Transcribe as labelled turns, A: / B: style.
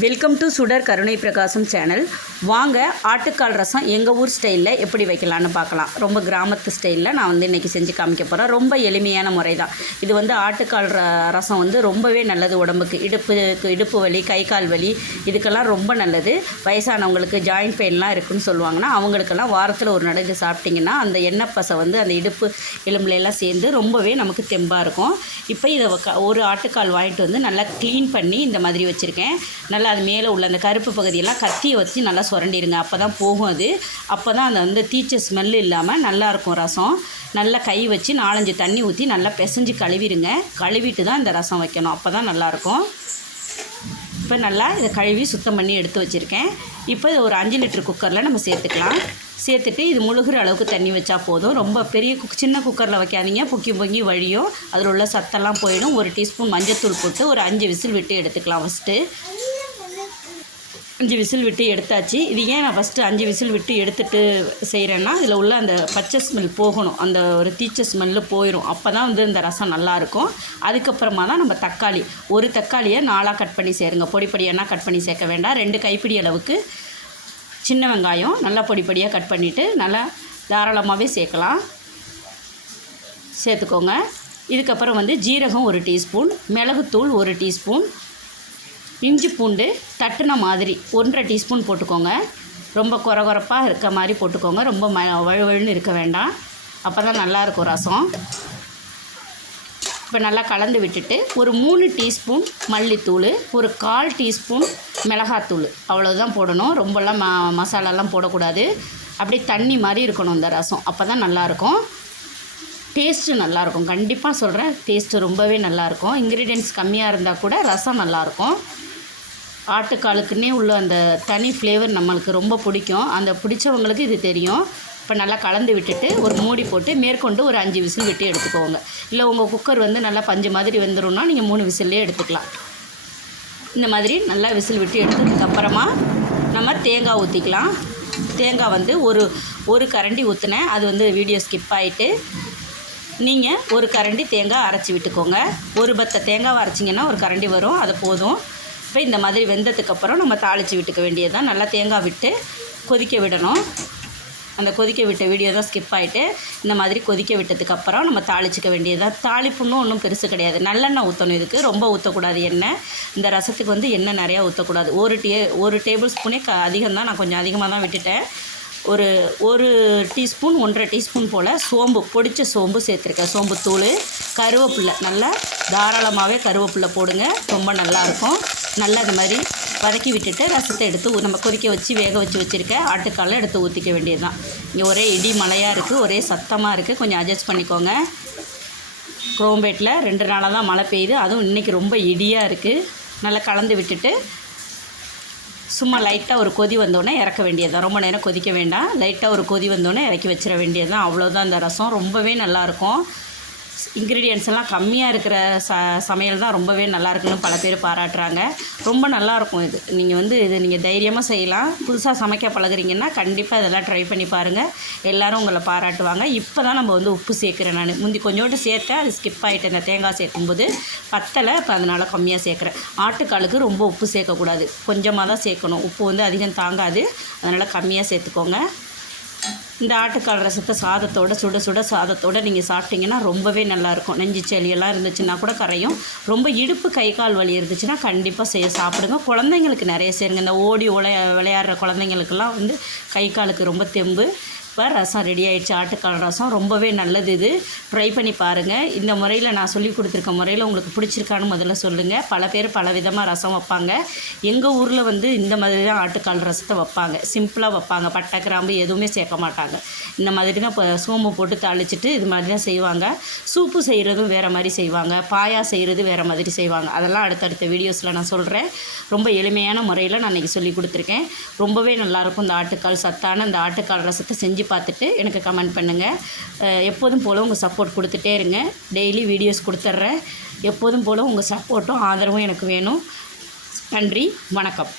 A: Welcome to சுடர் கருணை பிரகாசம் சேனல் வாங்க ஆட்டுக்கால் ரசம் எங்கள் ஊர் ஸ்டைலில் எப்படி வைக்கலான்னு பார்க்கலாம். ரொம்ப கிராமத்து ஸ்டைலில் நான் வந்து இன்றைக்கி செஞ்சு காமிக்க போகிறேன் ரொம்ப எளிமையான முறை தான் இது வந்து ஆட்டுக்கால் ர ரசம் வந்து ரொம்பவே நல்லது உடம்புக்கு. இடுப்புக்கு இடுப்பு வலி கை கால் வலி இதுக்கெல்லாம் ரொம்ப நல்லது. வயசானவங்களுக்கு ஜாயிண்ட் பெயின்லாம் இருக்குன்னு சொல்லுவாங்கன்னா அவங்களுக்கெல்லாம் வாரத்தில் ஒரு நடந்து சாப்பிட்டிங்கன்னா அந்த எண்ணெய் பசை வந்து அந்த இடுப்பு எலும்புலையெல்லாம் சேர்ந்து ரொம்பவே நமக்கு தெம்பாக இருக்கும். இப்போ இதை ஒரு ஆட்டுக்கால் வாங்கிட்டு வந்து நல்லா க்ளீன் பண்ணி இந்த மாதிரி வச்சுருக்கேன். நல்லா அது மேலே உள்ள அந்த கருப்பு பகுதியெல்லாம் கத்தியை வச்சு நல்லா சுரண்டிடுங்க. அப்போ தான் போகும் அது. அப்போ தான் அந்த வந்து தீச்ச ஸ்மெல் இல்லாமல் நல்லாயிருக்கும் ரசம். நல்லா கை வச்சு நாலஞ்சு தண்ணி ஊற்றி நல்லா பிசைஞ்சு கழுவிடுங்க. கழுவிட்டு தான் இந்த ரசம் வைக்கணும். அப்போ தான் நல்லாயிருக்கும் இப்போ நல்லா இதை கழுவி சுத்தம் பண்ணி எடுத்து வச்சுருக்கேன். இப்போ ஒரு அஞ்சு லிட்டர் குக்கரில் நம்ம சேர்த்துக்கலாம். சேர்த்துட்டு இது முழுகிற அளவுக்கு தண்ணி வச்சா போதும். ரொம்ப பெரிய குக் சின்ன குக்கரில் வைக்காதீங்க. பொக்கி பொங்கி வழியும். அதில் உள்ள சத்தெல்லாம் போயிடும். ஒரு டீஸ்பூன் மஞ்சத்தூள் போட்டு ஒரு அஞ்சு விசில் விட்டு எடுத்துக்கலாம் ஃபஸ்ட்டு அஞ்சு விசில் விட்டு எடுத்தாச்சு. இது ஏன் நான் ஃபஸ்ட்டு அஞ்சு விசில் விட்டு எடுத்துட்டு செய்கிறேன்னா இதில் உள்ள அந்த பச்சை ஸ்மெல் போகணும். அந்த ஒரு தீச்ச ஸ்மெல்லு போயிடும் அப்போ தான் வந்து இந்த ரசம் நல்லாயிருக்கும் அதுக்கப்புறமா தான் நம்ம தக்காளி. ஒரு தக்காளியை நாளாக கட் பண்ணி சேருங்க. பொடி பொடியாக கட் பண்ணி சேர்க்க வேண்டாம். ரெண்டு கைப்பிடி அளவுக்கு சின்ன வெங்காயம் நல்லா பொடி பொடியாக கட் பண்ணிவிட்டு நல்லா தாராளமாகவே சேர்க்கலாம். சேர்த்துக்கோங்க. இதுக்கப்புறம் வந்து ஜீரகம் ஒரு டீஸ்பூன் மிளகுத்தூள் ஒரு டீஸ்பூன் இஞ்சி பூண்டு தட்டுன மாதிரி ஒன்றரை டீஸ்பூன் போட்டுக்கோங்க. ரொம்ப குறகுறப்பாக இருக்க மாதிரி போட்டுக்கோங்க. ரொம்ப ம வழுவழுன்னு இருக்க வேண்டாம். அப்போ தான் நல்லாயிருக்கும் ரசம். இப்போ நல்லா கலந்து விட்டுட்டு ஒரு மூணு டீஸ்பூன் மல்லித்தூள் ஒரு கால் டீஸ்பூன் மிளகாத்தூள். அவ்வளோதான் போடணும். ரொம்பலாம் ம மசாலாலாம் போடக்கூடாது. அப்படியே தண்ணி மாதிரி இருக்கணும் இந்த ரசம். அப்போ தான் நல்லாயிருக்கும். டேஸ்ட்டு நல்லாயிருக்கும். கண்டிப்பாக சொல்கிறேன் டேஸ்ட்டு ரொம்பவே நல்லாயிருக்கும். இன்க்ரீடியன்ஸ் கம்மியாக இருந்தால் கூட ரசம் நல்லாயிருக்கும். ஆட்டுக்காலுக்குன்னே உள்ள அந்த தனி ஃப்ளேவர் நம்மளுக்கு ரொம்ப பிடிக்கும். அந்த பிடிச்சவங்களுக்கு இது தெரியும். இப்போ நல்லா கலந்து விட்டுட்டு ஒரு மூடி போட்டு மேற்கொண்டு ஒரு அஞ்சு விசில் விட்டு எடுத்துக்கோங்க. இல்லை உங்கள் குக்கர் வந்து நல்லா பஞ்சு மாதிரி வந்துடும்னா நீங்கள் மூணு விசில்லே எடுத்துக்கலாம். இந்த மாதிரி நல்லா விசில் விட்டு எடுத்ததுக்கப்புறமா நம்ம தேங்காய் ஊற்றிக்கலாம் தேங்காய் வந்து ஒரு ஒரு கரண்டி ஊற்றுனேன் அது வந்து வீடியோ ஸ்கிப் ஆகிட்டு நீங்கள் ஒரு கரண்டி தேங்காய் அரைச்சி விட்டுக்கோங்க. ஒரு பத்த தேங்காவை அரைச்சிங்கன்னா ஒரு கரண்டி வரும். அது போதும். இப்போ இந்த மாதிரி வெந்ததுக்கப்புறம் நம்ம தாளித்து விட்டுக்க வேண்டியது தான் நல்லா தேங்காய் விட்டு கொதிக்க விடணும். அந்த கொதிக்க விட்ட வீடியோ தான் ஸ்கிப் ஆகிட்டு இந்த மாதிரி கொதிக்க விட்டதுக்கப்புறம் நம்ம தாளிச்சிக்க வேண்டியதுதான். தாளிப்புன்னு ஒன்றும் பெருசு கிடையாது. நல்லெண்ணெய் ஊற்றணும் இதுக்கு. ரொம்ப ஊற்றக்கூடாது எண்ணெய். இந்த ரசத்துக்கு வந்து எண்ணெய் நிறையா ஊற்றக்கூடாது ஒரு டே ஒரு டேபிள் ஸ்பூனே க அதிகம் தான் நான் கொஞ்சம் அதிகமாக தான் விட்டுட்டேன். ஒரு ஒரு டீஸ்பூன் ஒன்றரை டீஸ்பூன் போல் சோம்பு பொடித்த சோம்பு சேர்த்துருக்கேன். சோம்பு தூள் கருவேப்பில்லை நல்லா தாராளமாகவே கருவேப்பில்லை போடுங்க. ரொம்ப நல்லாயிருக்கும் நல்லா இந்த மாதிரி வதக்கி விட்டுட்டு ரசத்தை எடுத்து ஊ- நம்ம கொதிக்க வச்சு வேக வச்சு வச்சுருக்க ஆட்டுக்காலை எடுத்து ஊற்றிக்க வேண்டியது தான் இங்கே ஒரே இடி மழையாக இருக்குது ஒரே சத்தமாக இருக்குது கொஞ்சம் அட்ஜஸ்ட் பண்ணிக்கோங்க. குரோம்பேட்டில் ரெண்டு நாளாக தான் மழை பெய்யுது. அதுவும் இன்றைக்கி ரொம்ப இடியாக இருக்குது நல்லா கலந்து விட்டுட்டு சும்மா லைட்டாக ஒரு கொதி வந்தோடனே இறக்க வேண்டியது தான் ரொம்ப நேரம் கொதிக்க வேண்டாம். லைட்டாக ஒரு கொதி வந்தோடனே இறக்கி வச்சிட வேண்டியது தான் அவ்வளோதான் அந்த ரசம். ரொம்பவே நல்லாயிருக்கும் இன்க்ரீடியன்ஸ் எல்லாம் கம்மியாக இருக்கிற ச சமையல் தான் ரொம்பவே நல்லா இருக்குன்னு பல பேர் பாராட்டுறாங்க. ரொம்ப நல்லாயிருக்கும் இது. நீங்கள் வந்து இது நீங்கள் தைரியமாக செய்யலாம். புதுசாக சமைக்க பழகுறீங்கன்னா கண்டிப்பாக இதெல்லாம் ட்ரை பண்ணி பாருங்கள் எல்லாரும் உங்களை பாராட்டுவாங்க. இப்போ தான் நம்ம வந்து உப்பு சேர்க்குறேன் நான். முந்தி கொஞ்சோண்டு சேர்த்தேன். அது ஸ்கிப் ஆகிட்டு அந்த தேங்காய் சேர்க்கும்போது பத்தலை. இப்போ அதனால் கம்மியாக சேர்க்குறேன். ஆட்டுக்காலுக்கு ரொம்ப உப்பு சேர்க்கக்கூடாது. கொஞ்சமாக தான் சேர்க்கணும். உப்பு வந்து அதிகம் தாங்காது. அதனால் கம்மியாக சேர்த்துக்கோங்க. இந்த ஆட்டுக்கால் ரசத்தை சாதத்தோட சுட சுட சாதத்தோட நீங்கள் சாப்பிட்டீங்கன்னா ரொம்பவே நல்லாயிருக்கும். நெஞ்சு செளியெல்லாம் இருந்துச்சுன்னா கூட கரையும். ரொம்ப இடுப்பு கை கால் வலி இருந்துச்சுன்னா கண்டிப்பாக செய்ய சாப்பிடுங்க. குழந்தைங்களுக்கு நிறைய சேருங்க இந்த ஓடி உலைய விளையாடுற குழந்தைங்களுக்கெல்லாம் வந்து கை காலுக்கு ரொம்ப தெம்பு. இப்போ ரசம் ரெடி ஆகிடுச்சு ஆட்டுக்கால் ரசம் ரொம்பவே நல்லது இது. ட்ரை பண்ணி பாருங்கள் இந்த முறையில் நான் சொல்லி கொடுத்துருக்க முறையில் உங்களுக்கு பிடிச்சிருக்கான்னு முதல்ல சொல்லுங்கள் பல பேர் பல விதமாக ரசம் வைப்பாங்க. எங்கள் ஊரில் வந்து இந்த மாதிரி தான் ஆட்டுக்கால் ரசத்தை வைப்பாங்க. சிம்பிளாக வைப்பாங்க. பட்டை கிராம்பு எதுவுமே சேர்க்க மாட்டாங்க. இந்த மாதிரி தான் இப்போ சோம்பு போட்டு தாளிச்சிட்டு இது மாதிரி தான் செய்வாங்க. சூப்பு செய்கிறதும் வேறு மாதிரி செய்வாங்க. பாயா செய்கிறது வேறு மாதிரி செய்வாங்க. அதெல்லாம் அடுத்தடுத்த வீடியோஸில் நான் சொல்கிறேன் ரொம்ப எளிமையான முறையில் நான் இன்றைக்கி சொல்லி கொடுத்துருக்கேன். ரொம்பவே நல்லாயிருக்கும் இந்த ஆட்டுக்கால். சத்தான இந்த ஆட்டுக்கால் ரசத்தை செஞ்சு பார்த்துட்டு எனக்கு கமெண்ட் பண்ணுங்கள் எப்போதும் போல் உங்கள் சப்போர்ட் கொடுத்துட்டே இருங்க. டெய்லி வீடியோஸ் கொடுத்துட்றேன். எப்போதும் போல் உங்கள் சப்போர்ட்டும் ஆதரவும் எனக்கு வேணும். நன்றி. வணக்கம்.